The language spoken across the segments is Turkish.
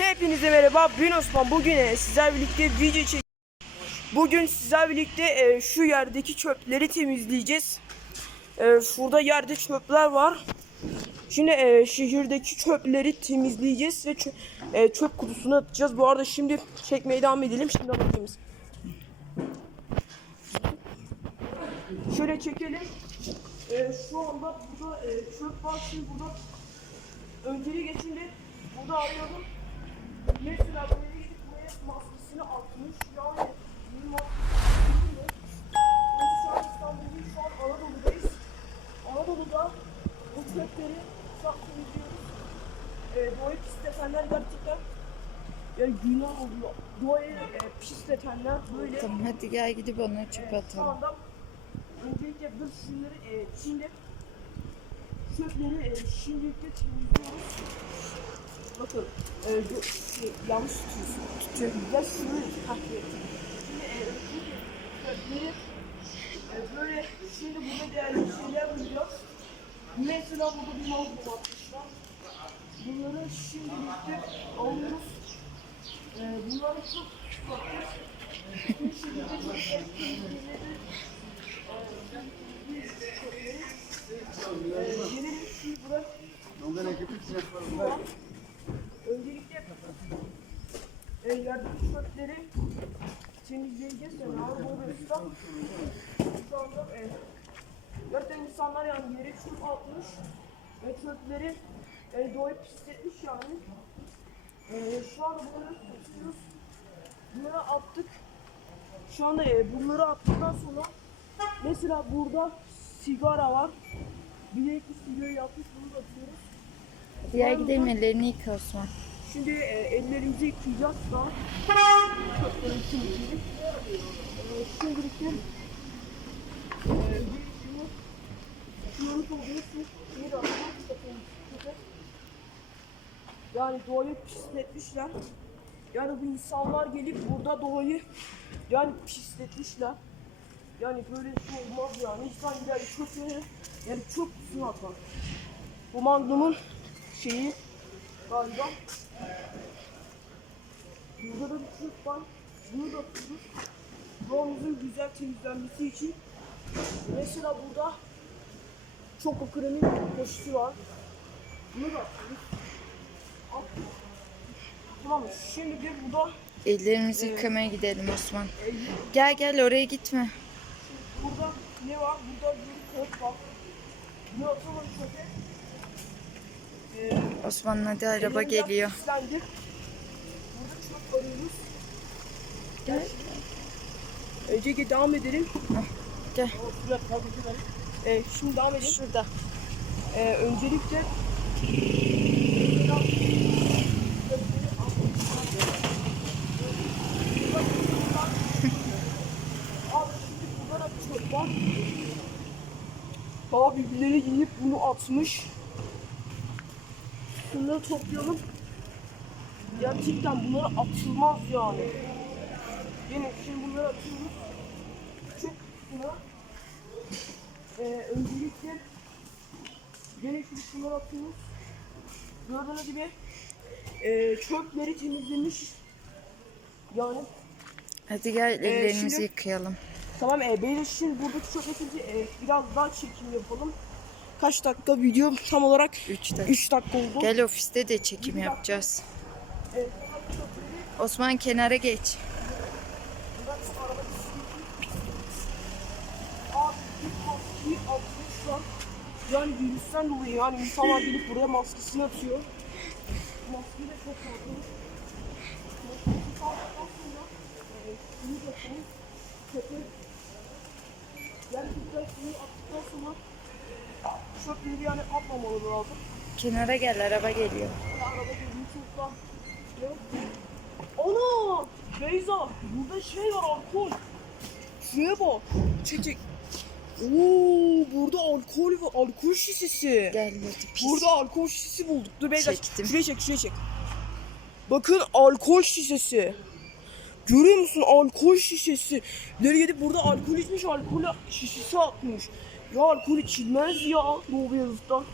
Hepinize merhaba. Ben Osman. Bugün e, birlikte video çek. Bugün sizlerle birlikte e, şu yerdeki çöpleri temizleyeceğiz. E, şurada yerde çöpler var. Şimdi e, şehirdeki çöpleri temizleyeceğiz ve çö- e, çöp kutusuna atacağız. Bu arada şimdi çekmeye devam edelim. Şimdi alabiliriz. Şöyle çekelim. E, şu anda burada e, çöp var. Şimdi burada önceliği geçince burada arıyordum. Mesela gidip buraya maskesini. Yani bunun maskesini yok. Biz şu an İstanbul'dayız. Şu an bu çöpleri. Ee, doğayı pisletenler gerçekten yani günah oluyor. Doğayı pisletenler böyle Tamam hadi gel gidip Evet, şu atalım. anda öncelikle bu şunları e, şimdi çöpleri e, şimdilikle temizliyoruz. Bakın e, şey, yanlış tutuyorsun. Tutuyorum. Ya şunu takip et. Şimdi e, e, böyle şimdi burada değerli şeyler bulacağız. Mesela burada bir mal atmışlar. Bunları şimdilikle alıyoruz. E, bunları çok bir şekilde çok temizleyelim. Gelelim şimdi buraya. Öncelikle e, yerdeki çöpleri temizleyeceğiz. Yani Anadolu'da şu anda e, zaten insanlar yani yere çöp atmış ve çöpleri e, doğayı pisletmiş yani. E, şu anda bunları tutuyoruz. Bunları attık. Şu anda e, bunları attıktan sonra mesela burada sigara var. Bilekli sigara yapmış bunu da atıyoruz. Gel gidelim ellerini yıka Osman. Şimdi e, ellerimizi yıkayacağız e, Şimdilik de Yani doğayı pisletmişler. Yani bu insanlar gelip burada doğayı yani pisletmişler. Yani böyle şey olmaz yani. İnsan gider çöpleri yani çöp kutusuna atar. Bu Magnum'un şeyi galiba. Burada da bir çöp var. Bunu da atıyoruz. Doğamızın güzel temizlenmesi için. Mesela burada çok kremi poşeti var. Bunu da atıyoruz. Attık. Tamam şimdi de burada Ellerimizi yıkamaya gidelim Osman. e, Gel gel oraya gitme. Burada ne var? Burada bir kod var. Bunu atalım çöpe. Ee, Osman hadi araba geliyor. Gel. Önceki devam edelim. Gel. Ee, şimdi devam edelim. Şurada. Ee, öncelikle Abi. Baba birbirleri yiyip bunu atmış. Bunları toplayalım. Gerçekten bunlara atılmaz yani. Yine şimdi bunları atıyoruz. Çöp kutusuna. Ee, öncelikle Gene şimdi şunları atıyoruz. Gördüğünüz gibi e, çöpleri temizlemiş. Yani Hadi gel ellerimizi şimdi- yıkayalım. tamam e, beyler şimdi buradaki çöp etince e, biraz daha çekim yapalım. Kaç dakika video tam olarak 3 dakika. 3 dakika oldu. Gel ofiste de çekim yapacağız. Osman kenara geç. Yani virüsten dolayı yani insanlar gelip buraya maskesini atıyor. Maskeyi de çok çöpe gerçekten suyu attıktan sonra çöpleri yani atmamalı lazım. Kenara gel araba geliyor. Araba geliyor çoktan. Ana! Beyza burada şey var alkol. Şuraya bak. Çek çek. Oo, burada alkol var. Alkol şişesi. Gel hadi pis. Burada alkol şişesi bulduk. Dur Beyza. Çektim. Şuraya çek, şuraya çek. Bakın alkol şişesi. Görüyor musun alkol şişesi? Nereye gidip burada alkol içmiş, alkol şişesi atmış. Ya alkol içilmez ya Doğu Beyazıt'tan.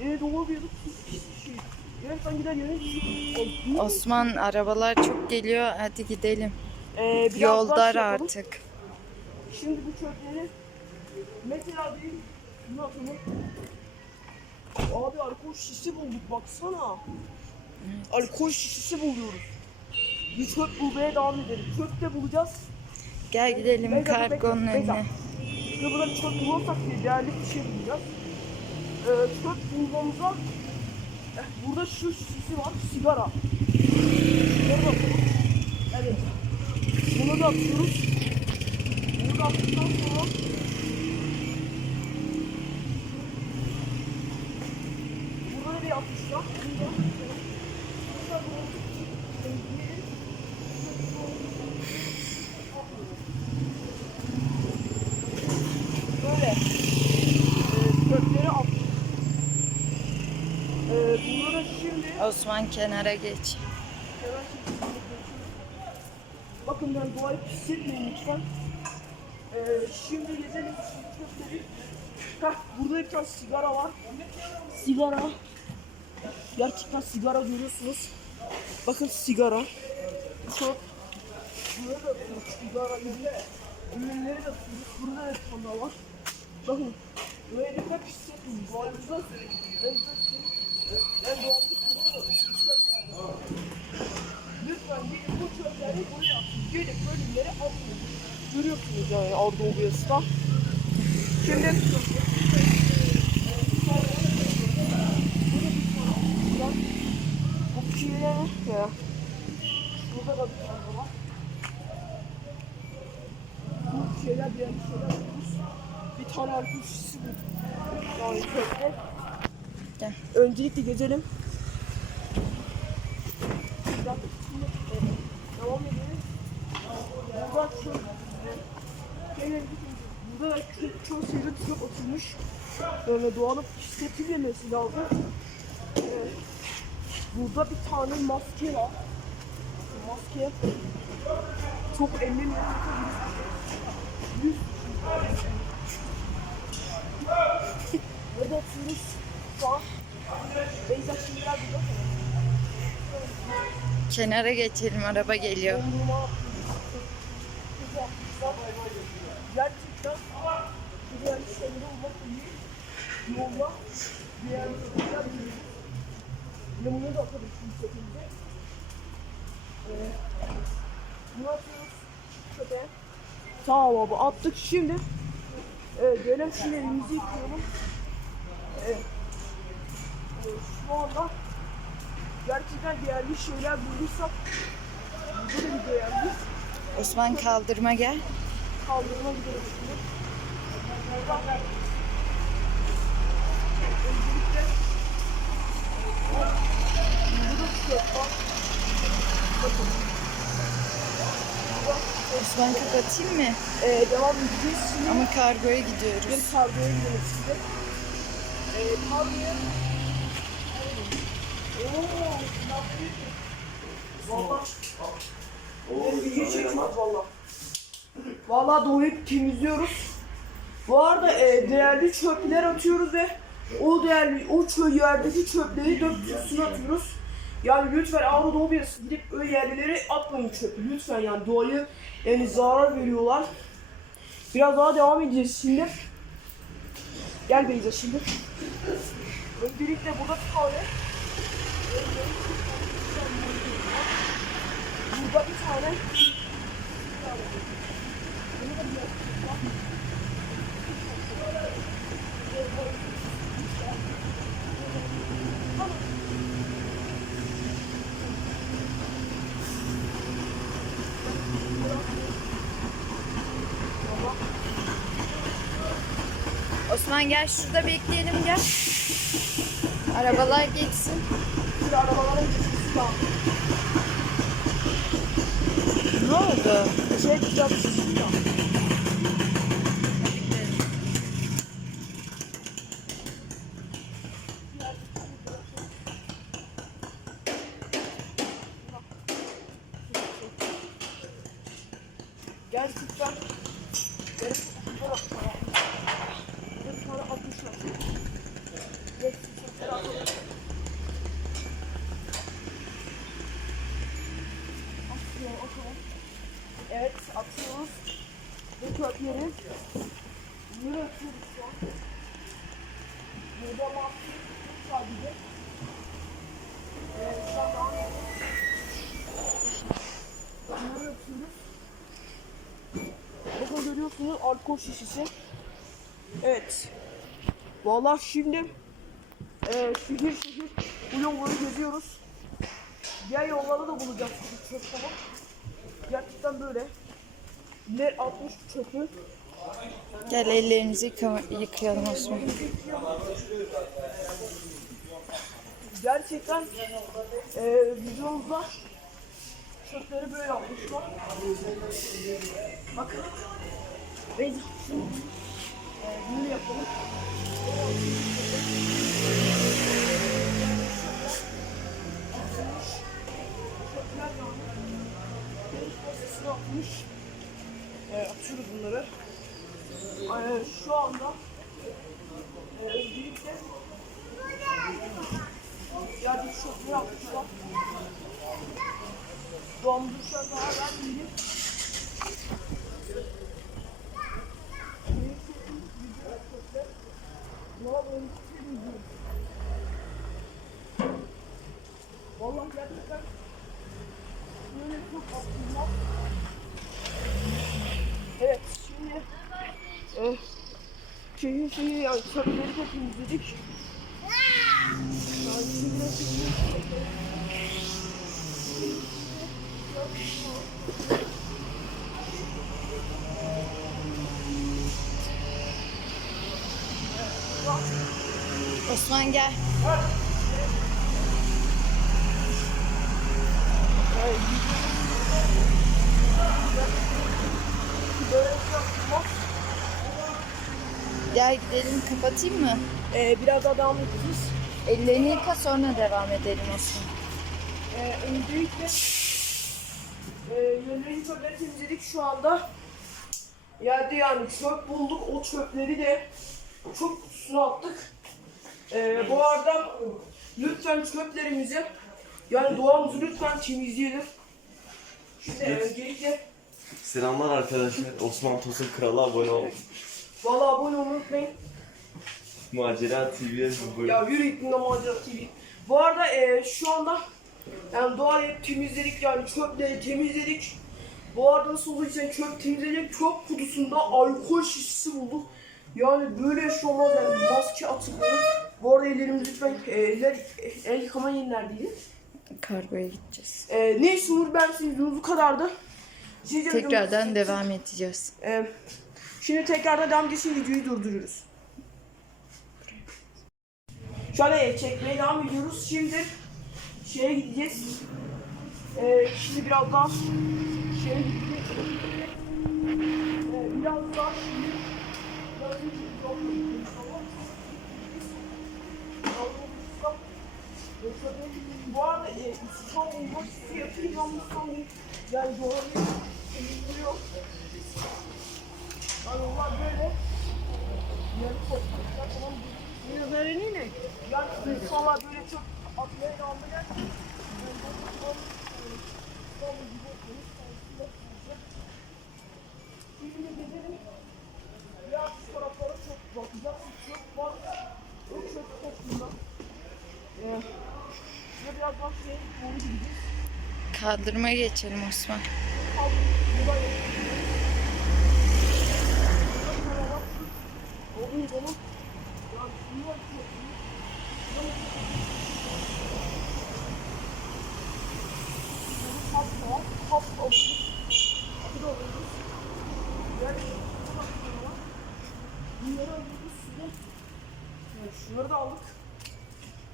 Ee, Doğu Beyazıt. Yönetmen gider yönetmen. Osman arabalar çok geliyor. Hadi gidelim. Ee, daha Yoldar şey artık. Şimdi bu çöpleri mesela bir ne yapalım? Abi alkol şişesi bulduk baksana. Alkol şişesi buluyoruz. Bir çöp bulmaya devam edelim. Çöp de bulacağız. Gel gidelim kargonun önüne. Burada çöp bulursak diye değerli bir şey bulacağız. Ee, çöp bulmamıza eh, burada şu şişesi var sigara. Sigara bakalım. Evet. Bunu da atıyoruz. Bunu da attıktan sonra Burada da bir atış var. Bunu da Bunu da bu- Böyle. Ee, çöpleri attık. Ee, burada da şimdi Osman kenara geç. Bakın ben doğayı pisletmeyin lütfen. Ee, şimdi gezelim çöpleri. Heh, burada bir tane sigara var. Sigara. Gerçekten sigara görüyorsunuz. Bakın sigara. Çöp. Burada da sigara gibi. Ürünleri de. Burada da daha var. Bakın. Böyle de pisletmeyin. Doğayımıza ben, ben doğamızı koruyorum. Lütfen gelin bu çöpleri buraya atın. Gelin bölümleri atın. Görüyorsunuz yani Anadolu Beyazı'da. Şimdi bu kirli ya. Burada da bir tane var. Bu şeyler diğer şeyler bulmuş. Bir tane şişesi bulduk. Yani. Öncelikle gezelim. Burada şimdi, e, devam edelim. Burada çöp. Gelin, Çöp sivri çöp atılmış. Yani doğanın hissettirilmesi lazım. Ee, burada bir tane maske var. Maske çok ellemiyor. Yüz. Burada. Şu an. Beyza şimdi biraz burada. Kenara geçelim araba geliyor. Gerçekten da şu şekilde. Ee, çöpe. Tamam abi attık şimdi. Evet gelelim şimdi elimizi yıkayalım. Evet. Evet, şu anda gerçekten değerli şeyler bulursak burada da bir değerli Osman kaldırma gel. kaldırma gidiyoruz şimdi. Osman kapatayım mı? Ee, devam edeceğiz şimdi. Ama kargoya gidiyoruz. Bir kargoya gidelim şimdi. Ee, kargoya Ooo, Valla. Valla. Valla temizliyoruz. Bu arada e, değerli çöpler atıyoruz ve o değerli o çö yerdeki çöpleri kutusuna atıyoruz. Yani lütfen Anadolu Beyazı gidip öyle yerlere atmayın çöpü. Lütfen yani doğayı yani zarar veriyorlar. Biraz daha devam edeceğiz şimdi. Gel Beyza şimdi. Öncelikle burada bir tane. Burada bir tane. Osman gel şurada bekleyelim gel. Arabalar geçsin. Bir arabalara geçmesi lazım. Ne oldu? Şey güzel bir şey ya. Gerçekten gerçekten bir tane atış var. Gerçekten Evet atıyoruz. Bu çöpleri. Bunları atıyoruz şu an. Burada mahsul sadece. Ee, şu an devam ediyoruz. Bunları atıyoruz. Bakın alkol şişesi. Evet. Vallahi şimdi e, şehir şehir bu yolları geziyoruz. Diğer yolları da bulacağız çöp falan. Gerçekten böyle. Ne atmış çöpü. Gel ellerinizi yıka- yıkayalım Osman. Gerçekten e, videomuzda çöpleri böyle yapmışlar. Bakın. Şimdi e, bunu yapalım. Çöpler yani. Deniz postasına atmış. E, atıyoruz bunları. Şu anda e, öncelikle ya bir çok ne yapmışlar? Dondursa daha ben değilim. Vallahi gerçekten böyle çok aklımda. Evet şimdi e, şehir şehir yani çöpleri de temizledik. Yani şimdi biraz Osman gel. yapmaz. Gel gidelim kapatayım mı? Ee, biraz daha devam edeceğiz. Ellerini yıka sonra devam edelim Osman. Ee, öncelikle e, yönleri çöpleri temizledik şu anda. Yerde yani çöp bulduk. O çöpleri de çöp kutusuna attık. Ee, bu arada lütfen çöplerimizi yani doğamızı lütfen temizleyelim. Şimdi e, öncelikle Selamlar arkadaşlar. Osman Tosun Kral'a abone ol. valla abone olmayı unutmayın. Macera TV'ye buyurun. Ya yürü git Nina Macera TV. Bu arada e, şu anda yani doğayı temizledik yani çöpleri temizledik. Bu arada nasıl olduysa çöp temizledik. Çöp kutusunda alkol şişesi bulduk. Yani böyle şey olmaz yani maske atılıyor. Bu arada ellerimizi lütfen e, eller, el yıkama yerler değil. Kargoya gideceğiz. E, neyse Uğur ben sizin bu kadardı. Sizce Tekrardan devam edeceğiz. e, şimdi tekrardan devam edeceğiz videoyu durduruyoruz. Şöyle çekmeye devam ediyoruz. Şimdi şeye gideceğiz. Ee, şimdi biraz daha şeye gideceğiz. Ee, biraz daha şimdi biraz ben- Bu arada e, İstanbul Üniversitesi yakın yanmışsam yani doğru Biraz doğru gideceğiz. Kaldırıma geçelim Osman. Bunları alıyoruz size. Yani şunları da aldık.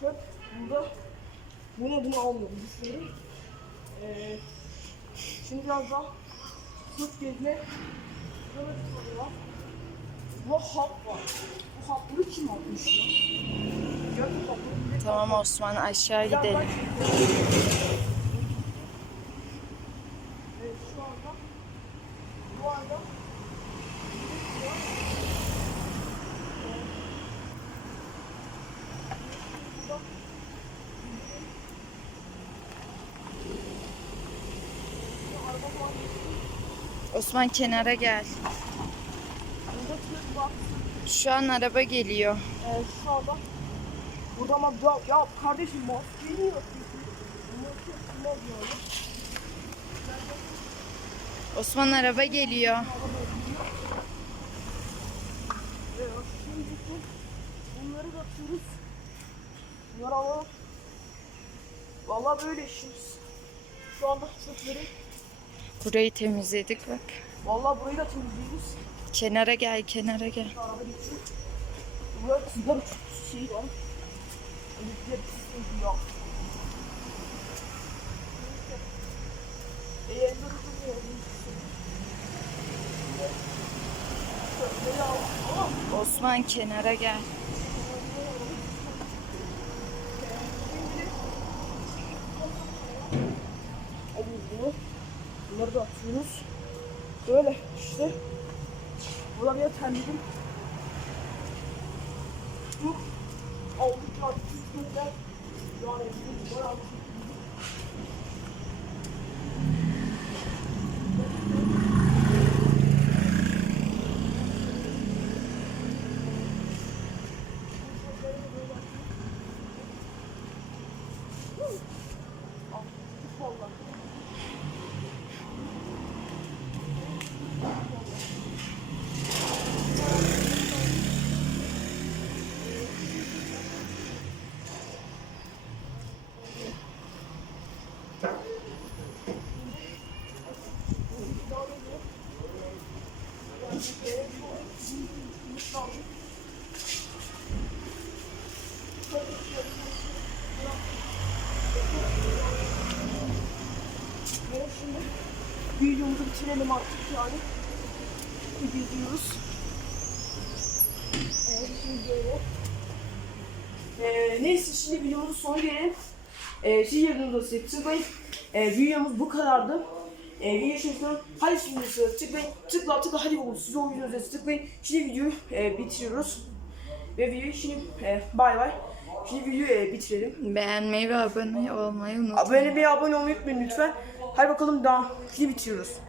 Çöp burada. Bunu bunu almıyorum. Düşünüyorum. Şimdi biraz daha çöp gezme. Böyle. Bu hap var. Bu hapları kim atmış ya? Tamam Osman aşağı gidelim. Evet şu anda bu arada Osman kenara gel. Şu an araba geliyor. Ee, şu anda burada ama ya, ya kardeşim yok yani. Osman araba geliyor. Bunları da atıyoruz. Bunları alalım. Valla böyle işimiz. Şu anda çöpleri. Burayı temizledik bak. Valla burayı da temizliyoruz. Kenara gel, kenara gel. Araba geçiyor. Burada sigara şey var. Osman kenara gel. Bunları da atıyoruz. Böyle işte. Burada bir terledim. Videomuzu bitirelim artık yani. Gidiyoruz. Evet şimdi böyle. Ee, neyse şimdi videomuzun sonu gelelim. Ee, siz yanınızda size tıklayın. Ee, videomuz bu kadardı. Ee, video şimdi hadi şimdi size tıklayın. Tıkla tıkla hadi oğlum size o videonuza tıklayın. Şimdi videoyu e, bitiriyoruz. Ve videoyu şimdi e, bay bay. Şimdi videoyu e, bitirelim. Beğenmeyi ve abone olmayı unutmayın. Abone ve abone olmayı unutmayın lütfen. Hadi bakalım daha bitiriyoruz.